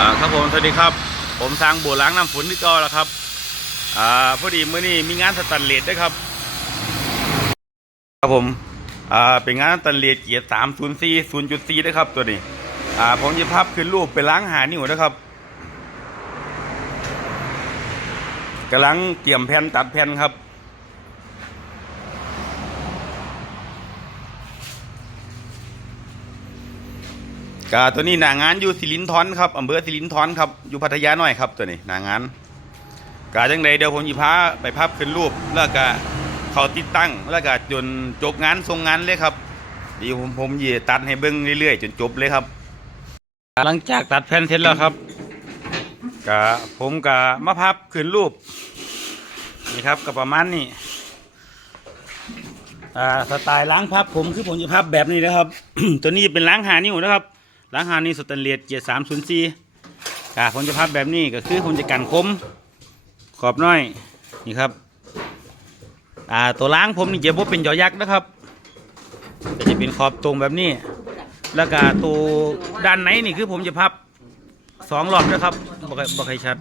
อ่าครับผมสวัสดีครับ ผมทางบัวล้างน้ำฝนที่เก่าแล้วครับ อ่าพอดีเมื้อนี้มีงานสแตันเลสด้วยครับ ครับผม อ่าเป็นงานสแตันเลสเกียร์สามศูนย์สี่ศูนย์จุดสี่ด้วยครับตัวนี้ อ่าผมจะพับขึ้นรูปไปล้างหานิ้วนะครับกำลังเตรียมแผ่นตัดแผ่นครับ กาตัวนี้หนางานอยู่สิรินทรครับอำเภอสิรินทรครับอยู่พัทยาหน่อยครับตัวนี้หนางานกาจังใดเดี๋ยวผมจะพาไปภาพขึ้นรูปแล้วก็เขาติดตั้งแล้วก็จนจบงานทรงงานเลยครับดี๋ยวผมผมจะตัดให้เบิ้งเรื่อยๆ จนจบเลยครับ หลังจากตัดแผ่นเสร็จแล้วครับกะผมกะมาพับขึ้นรูปนี่ครับก็ประมาณนี้อ่าสไตล์ล้างพับผมคือผมจะพับแบบนี้นะครับ ตัวนี้เป็นล้างหานิ้วนะครับ ล้างหานิ้สแตนเลสเกียร์สามศูนย์สี่กาผมจะพับแบบนี้ก็คือผมจะกันคมขอบน้อยนี่ครับอ่าตัวล้างผมนี่จะบ่เป็นยอยักษ์นะครับก็จะเป็นขอบตรงแบบนี้ แล้วก็ตัวด้านไหนนี่คือผมจะพับสองรอบนะครับบอยบ่ค่อยชัด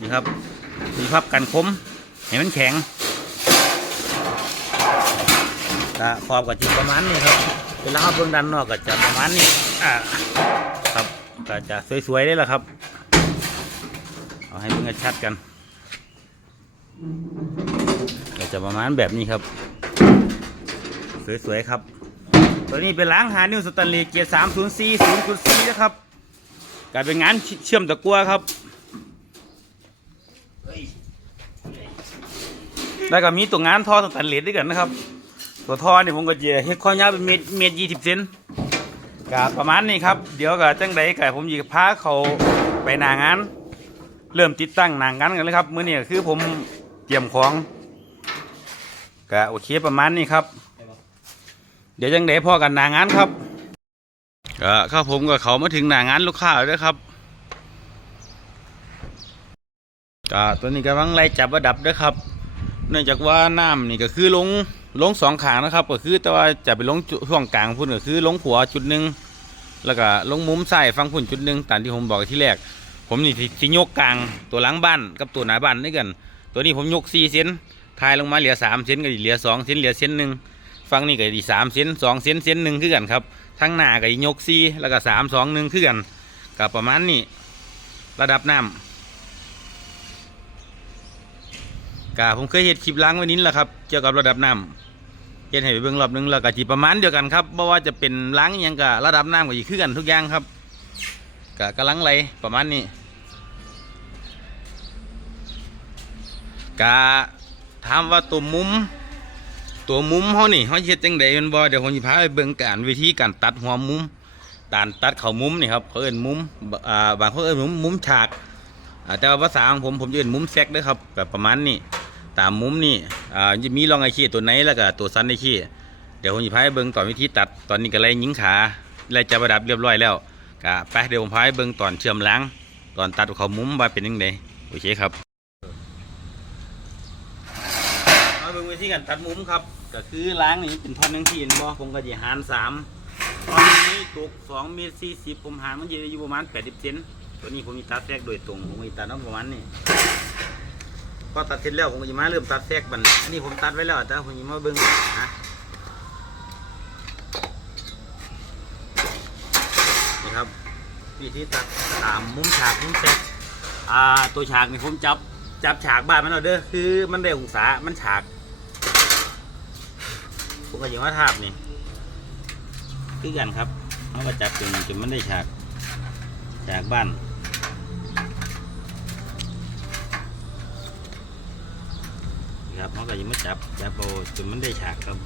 นี่ครับมีพับกันคมให้มันแข็งขอบกับจิประมาณนี้ครับ เวลาเอาเบื้องด้านนอกก็จะประมาณนี้อ่าครับก็จะสวยๆได้แหละครับ เอาให้เบิ่งให้ชัดกันก็จะประมาณแบบนี้ครับ สวยๆครับ ตัวนี้เป็นล้างหานิ้วสแตนเลสเกียร์สามศูนย์สี่ศูนย์จุดสี่นะครับกลายเป็นงานเชื่อมตะกัวครับแล้วก็มีตัวงานท่อสแตนเลสด้วยกันนะครับ ตัวท่อนี่ผมก็จะเฮ็ดข้อยาวเป็นเมตรเมตรยี่สิบเซนก็ประมาณนี้ครับ เดี๋ยวก็จังใดก็ผมจะพาเขาไปหนางาน เริ่มติดตั้งหนางานกันเลยครับมื้อนี้คือผมเตรียมของก็โอเคประมาณนี้ครับ เดี๋ยวจังไดพ่อกันหนางานครับก็ครับผมก็เขามาถึงหนางานลูกค้าแล้วครับก็ตัวนี้กำลังไล่จับระดับด้วยครับ เนื่องจากว่าน้ำนี่ก็คือลง ลงสองขางนะครับก็คือแต่ว่าจะไปลงช่วงกลางพุ่นก็คือลงหัวจุดหนึ่งแล้วก็ลงมุมใส่ฟังพุ่นจุดหนึ่งตามที่ผมบอกที่แรก ผมนี่สิยกกลางตัวหลังบ้านกับตัวหน้าบ้านด้วยกัน ตัวนี้ผมยกสี่เซนทายลงมาเหลือสามเซนก็เหลือสองเซนเหลือเซนหนึ่งฟังนี่ก็ดีสามเซนสองเซนเซนหนึ่งคือกันครับทั้งหน้าก็ยกซีแล้วก็สามสองหนึ่งคือกันกับประมาณนี้ระดับน้ำกะผมเคยเห็นคลิปล้างไว้นิดแหละครับ เกี่ยวกับระดับน้ำ เห็นให้ไปเบิ่งรอบหนึงแล้วก็จีประมาณเดียวกันครับเพราะว่าจะเป็นล้างอหยังกับระดับน้ำก็อีกคือกันทุกอย่างครับกะกำลังไหลประมาณนี้กะถามว่าตัวมุม ตัวมุมเขานี่เขาเฮ็ดจังไดแมันบ่เดี๋ยวผมสิพาไปเบิ่งการวิธีการตัดหัวมุมการตัดเข้ามุมนี่ครับเขาเอิ้นมุมบอ่าบางเขาเอิ้นมุมมุมฉากแต่ว่าภาษาของผมผมจะเอิ้นมุมแซกเด้อครับแบบประมาณนี้ ตามมุมนี่อ่าจะมีรองไอ้ขี้ตัวไหนแล้วก็ตัวสันไอ้ขี้เดี๋ยวผมสิพาไปเบิ่งตอนวิธีตัดตอนนี้ก็ไล่ยิงขาไล่จับระดับเรียบร้อยแล้วก็ไปเดี๋ยวผมพาไปเบิ่งตอนเชื่อมล้างตอนตัดเข้ามุมว่าเป็นยังไงโอเคครับมาเบิ่งวิธีการตัดมุมครับ ก็คือล้างนี่เป็นท่อนหนึ่งที่เห็นบ่ผมก็จะหารสามท่อนนี้ตกสองเมตรสี่สิบผมหารมันจะอยู่ประมาณแปดสิบเซนตัวนี้ผมมีตัดแทรกโดยตรงผมมีตัดน้ำประมาณนี้ พอตัดเสร็จแล้วผมก็จะมาเริ่มตัดแทรกบันอันนี้ผมตัดไว้แล้วแต่ผมจะมาเบิ่งนะนี่ครับวิธีตัดตามมุมฉากมุมแทรกอ่าตัวฉากนี่ผมจับจับฉากบ้านมันเอาเด้อคือมันได้องศามันฉากผมก็ยังว่าทาบนี่คือกันครับเขาก็จับจนจนมันได้ฉากฉากบ้าน เขาก็ยังไม่จับจับโบจนมันได้ฉากครับ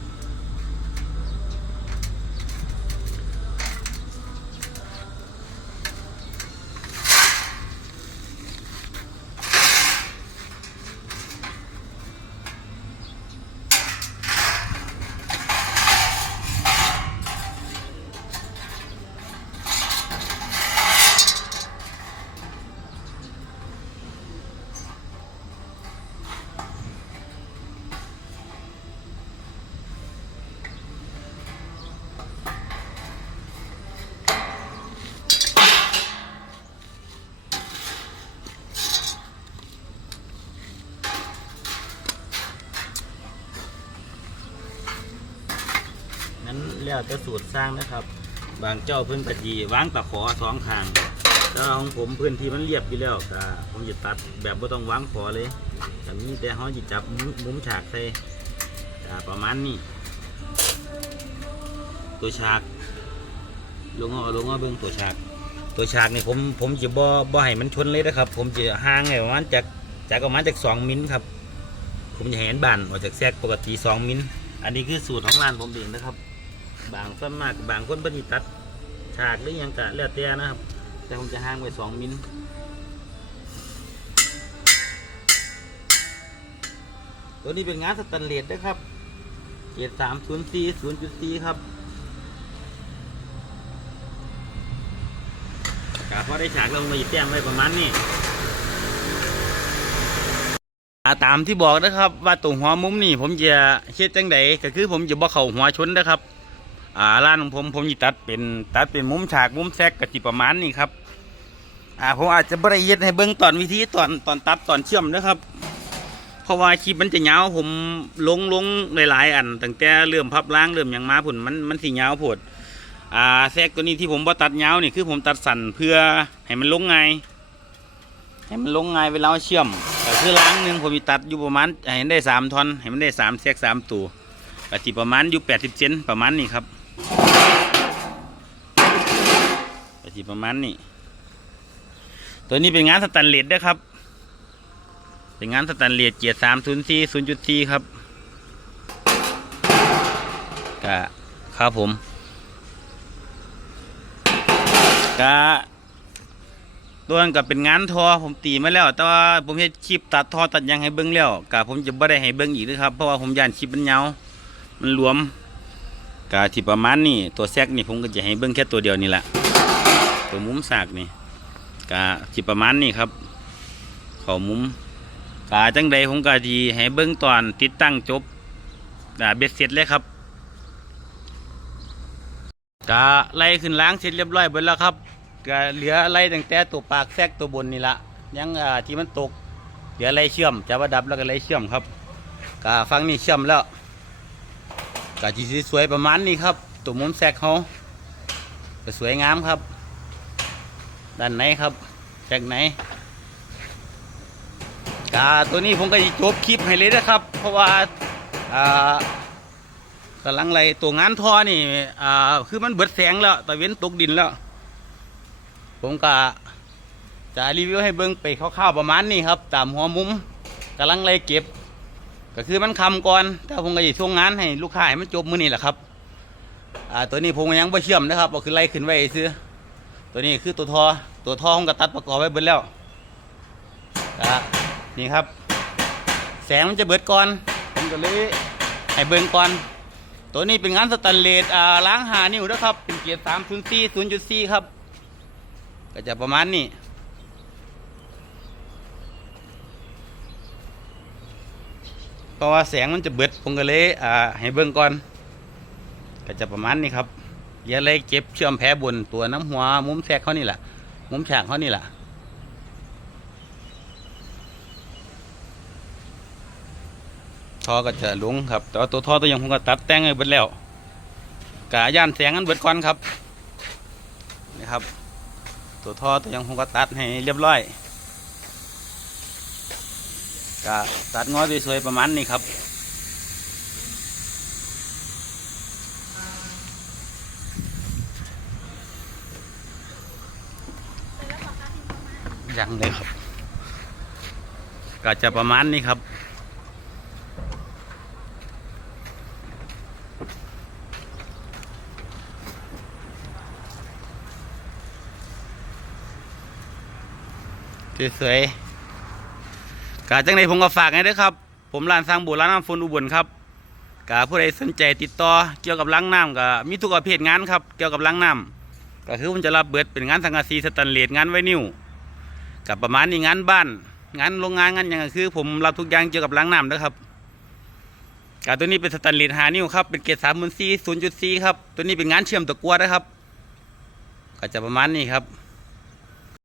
แล้วแต่สูตรสร้างนะครับ บางเจ้าเพิ่นกะจีวางตะขอสองข้างแล้วของผมพื้นที่มันเรียบอยู่แล้วก็ผมจะตัดแบบไม่ต้องวางขอเลยแต่มีแต่เขาจะจับมุมมุมฉากใส่ประมาณนี้ ตัวฉากลงเอาลงเอาเบิ่งตัวฉาก ตัวฉากนี่ผมผมจะบ่บ่ให้มันชนเลยนะครับ ผมจะห่างไงประมาณจากจากประมาณจากสองมิลครับ ผมจะเห็นบานออกจากแทรกปกติสองมิลอันนี้คือสูตรของร้านผมเองนะครับ บางส่วนมากบางคนปฏิตัด ฉากหรือยังกะแล้วแต่นะครับ แต่ผมจะห่างไว้สองมิลตัวนี้เป็นงานสแตนเลสนะครับ เกียรสามศูนย์สี่ศูนย์จุดสี่ครับกะพอได้ฉากลงมาแต้มไว้ประมาณนี้ตามที่บอกนะครับ ว่าตรงหัวมุมนี่ผมจะเช็ดจังใดก็คือผมจะบ่เข่าหัวชนนะครับ อ่าร้านของผมผมจะตัดเป็นตัดเป็นมุมฉากมุมแซกกะจิประมาณนี้ครับอ่าผมอาจจะบริเฮ็ดให้เบิ่งตอนวิธีตอนตอนตัดตอนเชื่อมนะครับ เพราะว่าคลิปมันจะยาวผมลงลงหลาย ๆ อันตั้งแต่เริ่มพับล้างเริ่มยังมาผุนมันมันสิยาวโพดอ่าแซกตัวนี้ที่ผมบ่ตัดยาวนี่คือผมตัดสั้นเพื่อให้มันลงง่ายให้มันลงง่ายเวลาเชื่อมก็คือล้างหนึ่งผมมีตัดอยู่ประมาณให้มันได้สามท่อนให้มันได้สามแซกสามตัวก็จิประมาณอยู่แปดสิบเซนประมาณนี้ครับ ก็ สิประมาณนี้ตัวนี้เป็นงานสแตนเลสนะครับ เป็นงานสแตนเลสเกียร์สามศูนย์สี่ศูนย์จุดสี่ครับก็ครับผมก็ตัวนั้นก็เป็นงานทอผมตีมาแล้ว แต่ว่าผมเฮ็ดคลิปตัดทอตัดยังให้เบิ้งแล้วก็ผมจะบ่ได้ให้เบิ้งอีกนะครับ เพราะว่าผมย่านคลิปมันยามันรวมก็ที่ประมาณนี้ตัวแซกนี่ผมก็จะให้เบิ้งแค่ตัวเดียวนี่แหละ ตัวมุมสากนี่กะจิประมาณนี้ครับเขามุมกาจังใดผมกะดีให้เบิ้งตอนติดตั้งจบกะเบ็ดเสร็จเลยครับกะไล่ขึ้นล้างเสร็จเรียบร้อยหมดแล้วครับกะเหลือไล่ตั้งแต่ตัวปากแทรกตัวบนนี่ละยังอ่าที่มันตกเหลือไล่เชื่อมจะว่าดับแล้วก็ไล่เชื่อมครับกะฟังนี่เชื่อมแล้วกะจีสวยประมาณนี้ครับตัวมุมแทรกเขาสวยงามครับ ด้านไหนครับ จากไหนกาตัวนี้ผมก็จะจบคลิปให้เลยนะครับ เพราะว่าอ่ากำลังไรตัวงานท่อนี่อ่าคือมันเบิดแสงแล้วตะเว้นตกดินแล้ว ผมก็จะรีวิวให้เบิ้งไปคร่าวๆประมาณนี้ครับ ตามหัวมุมกำลังไรเก็บ ก็คือมันคำก่อนแต่ผมก็จะช่วงงานให้ลูกค้าให้มันจบมือนี่แหละครับอ่าตัวนี้ผมยังไม่เชื่อมนะครับก็คือไล่ขึ้นไว้ซื้อ ตัวนี้คือตัวทอตัวทอของกระตัดประกอบไว้เบิดแล้วนะนี่ครับ แสงมันจะเบิดก่อนผมก็เลยให้เบิ่งก่อน ตัวนี้เป็นงานสแตนเลสอ่าล้างหานิ้วนะครับ เป็นเกียร์สามศูนย์สี่ศูนย์จุดสี่ครับ ก็จะประมาณนี้เพราะว่าแสงมันจะเบิดผมก็เลยอ่าให้เบิ่งก่อน ก็จะประมาณนี้ครับ อย่าเลยเก็บเชื่อมแผลบนตัวน้ำหัว มุมแทกเขานี่แหละมุมฉากเขานี่แหละท่อก็จะหลงครับ แต่ว่าตัวท่อตัวยังผมก็ตัดแต่งให้เบิดแล้วกะย่านแสงกันเบิดก่อนครับนี่ครับ ตัวท่อตัวยังผมก็ตัดให้เรียบร้อยกะตัดงอสวยๆประมาณนี้ครับ ยังเลยครับ ก็จะประมาณนี้ครับ สวยๆกาจังใดผมก็ฝากให้ด้วยครับ ผมร้านสร้างบุร้านน้ำฝนอุบลครับกาผู้ใดสนใจติดต่อเกี่ยวกับล้างน้ำก็มีทุกประเภทงานครับ เกี่ยวกับล้างน้ำก็คือผมจะรับเบิดเป็นงานสังกะสีสแตนเลสงานไวนิว กับประมาณนี้งานบ้าน งานโรงงานงานอย่างคือ ผมรับทุกอย่างเกี่ยวกับล้างน้ำนะครับการตัวนี้เป็นสแตนเลสหานิ้วครับเป็นเกรดสามมูลซีศูนย์จุดซีครับตัวนี้เป็นงานเชื่อมตะกัวนะครับ ก็จะประมาณนี้ครับ